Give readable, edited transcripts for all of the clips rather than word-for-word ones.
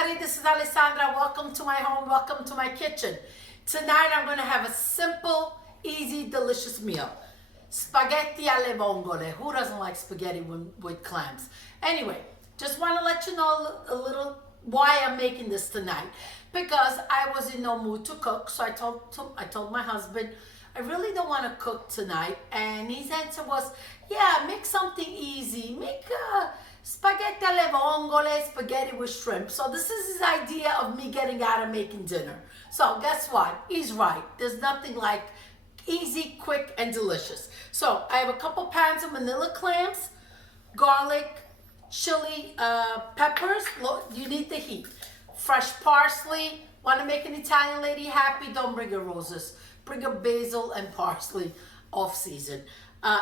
everybody, this is Alessandra. Welcome to my home, welcome to my kitchen. Tonight I'm going to have a simple, easy, delicious meal. Spaghetti alle vongole. Who doesn't like spaghetti with clams? Anyway, just want to let you know a little why I'm making this tonight. Because I was in no mood to cook, so I told my husband, I really don't want to cook tonight. And his answer was, yeah, make something easy. Make spaghetti alle vongole, spaghetti with shrimp. So this is his idea of me getting out of making dinner. So guess what? He's right. There's nothing like easy, quick, and delicious. So I have a couple pounds of Manila clams, garlic, chili, peppers. You need the heat. Fresh parsley. Want to make an Italian lady happy? Don't bring her roses. Bring her basil and parsley off season.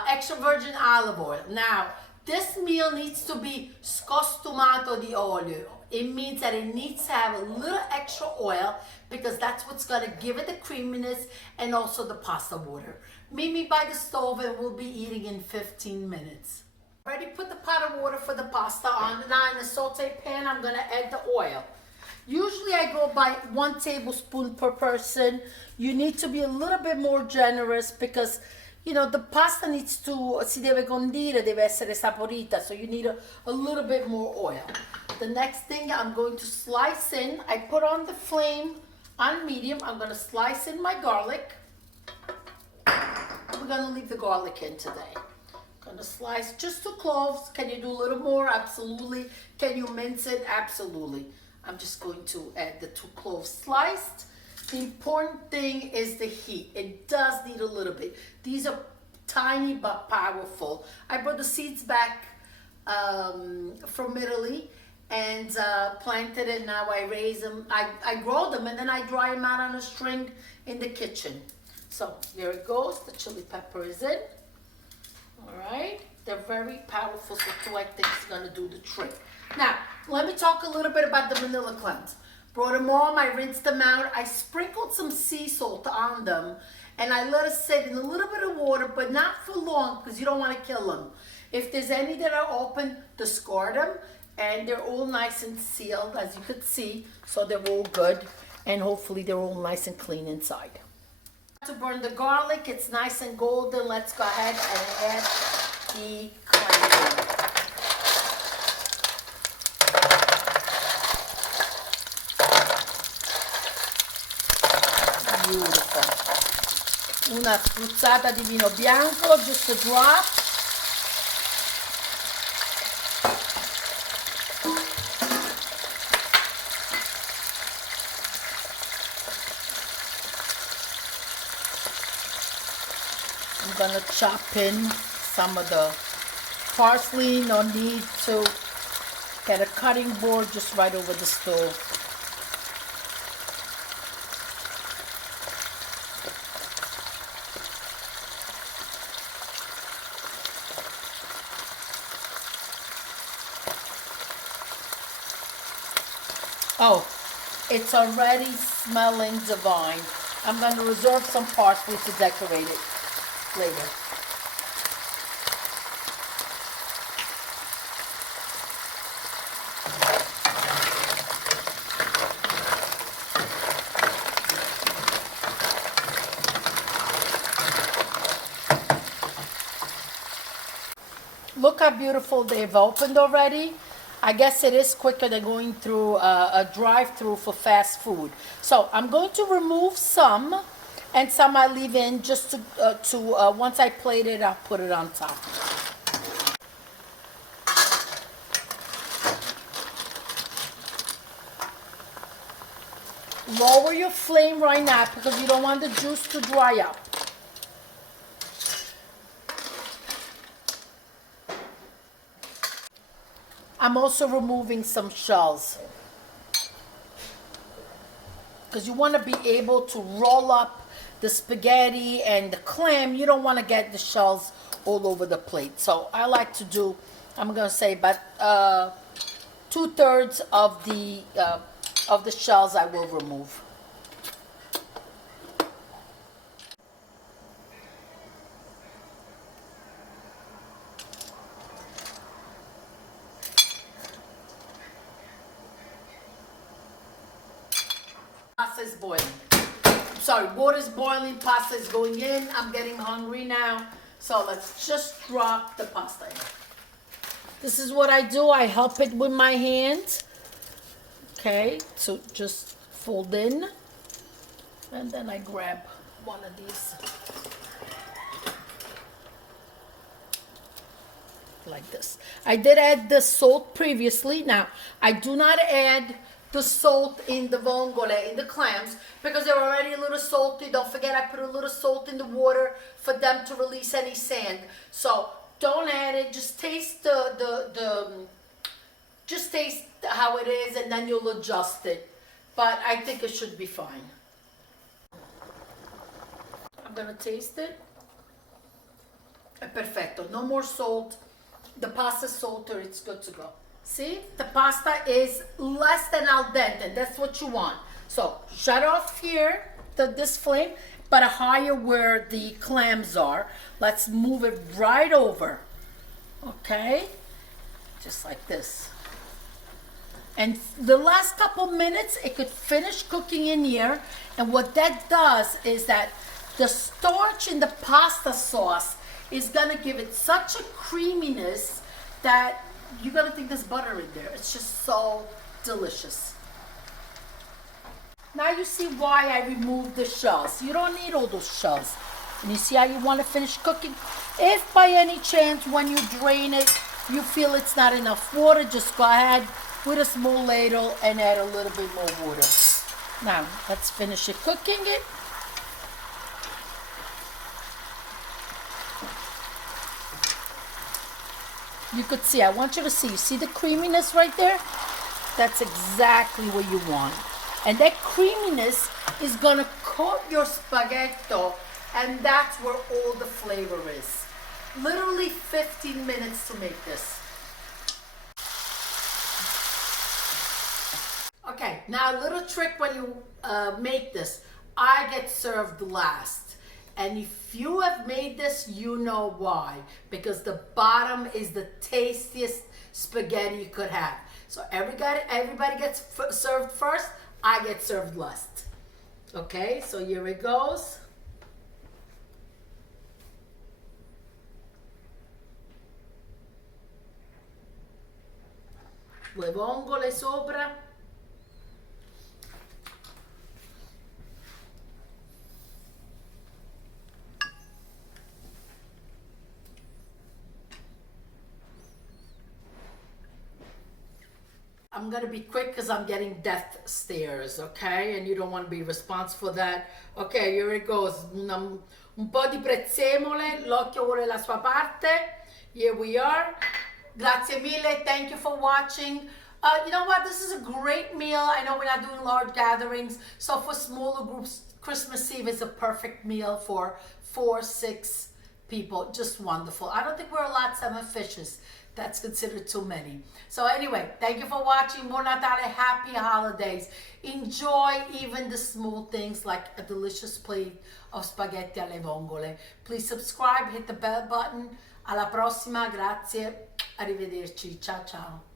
Extra virgin olive oil. Now, this meal needs to be scostumato di olio. It means that it needs to have a little extra oil because that's what's going to give it the creaminess and also the pasta water. Meet me by the stove and we'll be eating in 15 minutes. Already put the pot of water for the pasta on. Now in the saute pan, I'm going to add the oil. Usually I go by 1 tablespoon per person. You need to be a little bit more generous because, you know, the pasta needs to, si deve condire, deve essere saporita, so you need a little bit more oil. The next thing I'm going to slice in, I put on the flame on medium. I'm going to slice in my garlic. We're going to leave the garlic in today. I'm going to slice just 2 cloves. Can you do a little more? Absolutely. Can you mince it? Absolutely. I'm just going to add the 2 cloves sliced. The important thing is the heat. It does need a little bit. These are tiny but powerful. I brought the seeds back from Italy and planted it. Now I raise them. I grow them and then I dry them out on a string in the kitchen. So there it goes. The chili pepper is in. All right. They're very powerful, so 2 I think is going to do the trick. Now, let me talk a little bit about the Manila clams. Brought them home, I rinsed them out. I sprinkled some sea salt on them, and I let it sit in a little bit of water, but not for long, because you don't want to kill them. If there's any that are open, discard them, and they're all nice and sealed, as you could see, so they're all good, and hopefully they're all nice and clean inside. To burn the garlic, it's nice and golden. Let's go ahead and add the clams. Beautiful. Una spruzzata di vino bianco, just a drop. I'm gonna chop in some of the parsley. No need to get a cutting board, just right over the stove. Oh, it's already smelling divine. I'm going to reserve some parsley to decorate it later. Look how beautiful they've opened already. I guess it is quicker than going through a drive-through for fast food. So I'm going to remove some, and some I leave in just to once I plate it, I'll put it on top. Lower your flame right now because you don't want the juice to dry up. I'm also removing some shells because you want to be able to roll up the spaghetti and the clam. You don't want to get the shells all over the plate. So I like to do, I'm going to say about 2/3 of the shells I will remove. pasta is boiling. Sorry, water's boiling, pasta is going in. I'm getting hungry now. So let's just drop the pasta in. This is what I do. I help it with my hands. Okay, so just fold in. And then I grab one of these. Like this. I did add the salt previously. Now, I do not add the salt in the vongole, in the clams, because they're already a little salty. Don't forget I put a little salt in the water for them to release any sand. So don't add it. Just taste just taste how it is, and then you'll adjust it. But I think it should be fine. I'm gonna taste it. Perfecto. No more salt. The pasta is salted. It's good to go. See, the pasta is less than al dente. That's what you want. So shut off here, this flame, but higher where the clams are. Let's move it right over. Okay, just like this. And the last couple minutes, it could finish cooking in here. And what that does is that the starch in the pasta sauce is gonna give it such a creaminess that you're gonna think there's butter in there. It's just so delicious. Now you see why I removed the shells. You don't need all those shells. And you see how you want to finish cooking? If by any chance when you drain it, you feel it's not enough water, just go ahead with a small ladle and add a little bit more water. Now let's finish it cooking it. You could see, I want you to see, you see the creaminess right there? That's exactly what you want. And that creaminess is gonna coat your spaghetti, and that's where all the flavor is. Literally 15 minutes to make this. Okay, now a little trick when you make this. I get served last. And if you have made this, you know why. Because the bottom is the tastiest spaghetti you could have. So everybody gets served first. I get served last. Okay, so here it goes. Due vongole sopra. I'm gonna be quick because I'm getting death stares, okay? And you don't want to be responsible for that. Okay, here it goes. Un po' di prezzemole, l'occhio vuole la sua parte. Here we are. Grazie mille, thank you for watching. You know what, this is a great meal. I know we're not doing large gatherings, so for smaller groups, Christmas Eve is a perfect meal for 4-6 people. Just wonderful. I don't think we're allowed 7 fishes. That's considered too many. So anyway, thank you for watching. Buon Natale, happy holidays. Enjoy even the small things like a delicious plate of spaghetti alle vongole. Please subscribe, hit the bell button. Alla prossima, grazie. Arrivederci. Ciao ciao.